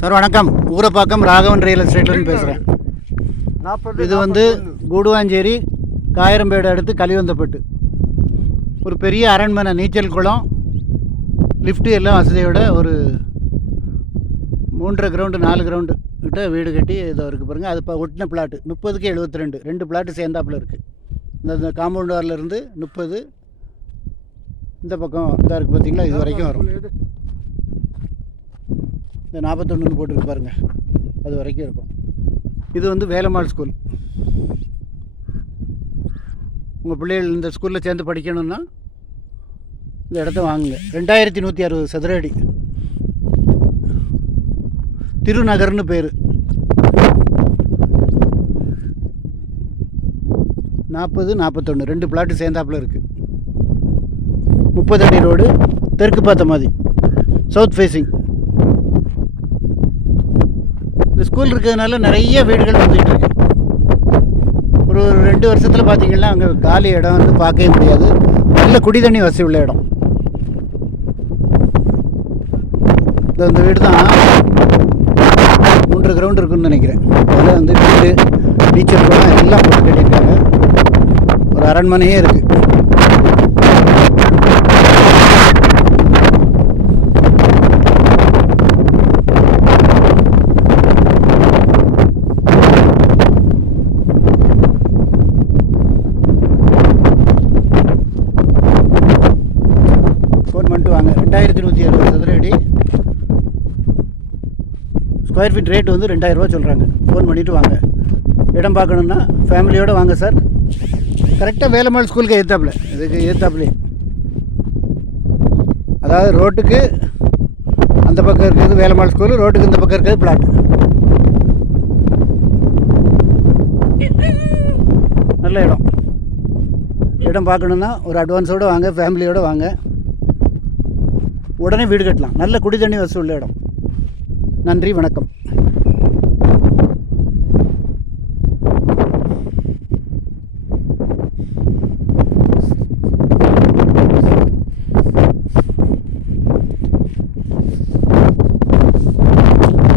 Sir வணக்கம். Urapakkam Raghavan real எஸ்டேட்லேருந்து பேசுகிறேன். இது வந்து கூடுவாஞ்சேரி காயரம்பேடு அடுத்து கலிவந்தப்பட்டு ஒரு பெரிய அரண்மனை, நீச்சல் குளம், லிஃப்ட்டு எல்லாம் வசதியோட ஒரு 3.5 கிரவுண்டு 4 கிரவுண்டு கிட்ட வீடு கட்டி இதோ இருக்குது பாருங்கள். அது இப்போ ஒட்டின பிளாட்டு 30க்கு 72, 2 பிளாட்டு சேர்ந்தாப்பில் இருக்குது. இந்த காம்பவுண்ட் வாரிலேருந்து 30 இந்த பக்கம் இதாக இருக்குது பார்த்தீங்களா, இது வரைக்கும் வரும். இந்த 41 போட்டுருக்கு பாருங்கள், அது வரைக்கும் இருக்கும். இது வந்து வேலம்மாள் ஸ்கூல். உங்கள் பிள்ளைகள் இந்த ஸ்கூலில் சேர்ந்து படிக்கணும்னா இந்த இடத்த வாங்குங்க. 2160 சதுர அடி, திருநகர்னு பேர். 40, 41 2 பிளாட்டு சேர்ந்தாப்பில் இருக்குது. 30 அடி ரோடு, தெற்கு பார்த்த மாதிரி, சவுத் ஃபேஸிங். இந்த ஸ்கூல் இருக்கிறதுனால நிறைய வீடுகள் வந்துகிட்டு இருக்கு. ஒரு 2 வருஷத்தில் பார்த்தீங்கன்னா அங்கே காலி இடம் வந்து பார்க்கவே முடியாது. நல்ல குடி தண்ணி வசதி உள்ள இடம். இந்த வீடு தான் 3 கிரவுண்டு இருக்குன்னு நினைக்கிறேன். அதில் வந்து வீடு, நீச்சல் குளம் எல்லாம் போட்டு கட்டியிருக்காங்க. ஒரு அரண்மனையே இருக்குது. ஃபோன் பண்ணிட்டு வாங்க. 2160 சதுர அடி, ஸ்கொயர் ஃபீட் ரேட் வந்து 2000 ரூபா சொல்கிறாங்க. ஃபோன் பண்ணிவிட்டு வாங்க. இடம் பார்க்கணுன்னா ஃபேமிலியோடு வாங்க சார். கரெக்டாக வேலம்மாள் ஸ்கூலுக்கு ஏற்றாப்புல, இதுக்கு ஏற்றாப்புலே. அதாவது ரோட்டுக்கு அந்த பக்கம் இருக்கிறது வேலம்மாள் ஸ்கூலு, ரோட்டுக்கு இந்த பக்கம் இருக்கிறது பிளாட்டு. நல்ல இடம். இடம் பார்க்கணுன்னா ஒரு அட்வான்ஸோடு வாங்க, ஃபேமிலியோடு வாங்க. உடனே வீடு கட்டலாம். நல்ல குடி தண்ணி வசதி உள்ள இடம். நன்றி, வணக்கம்.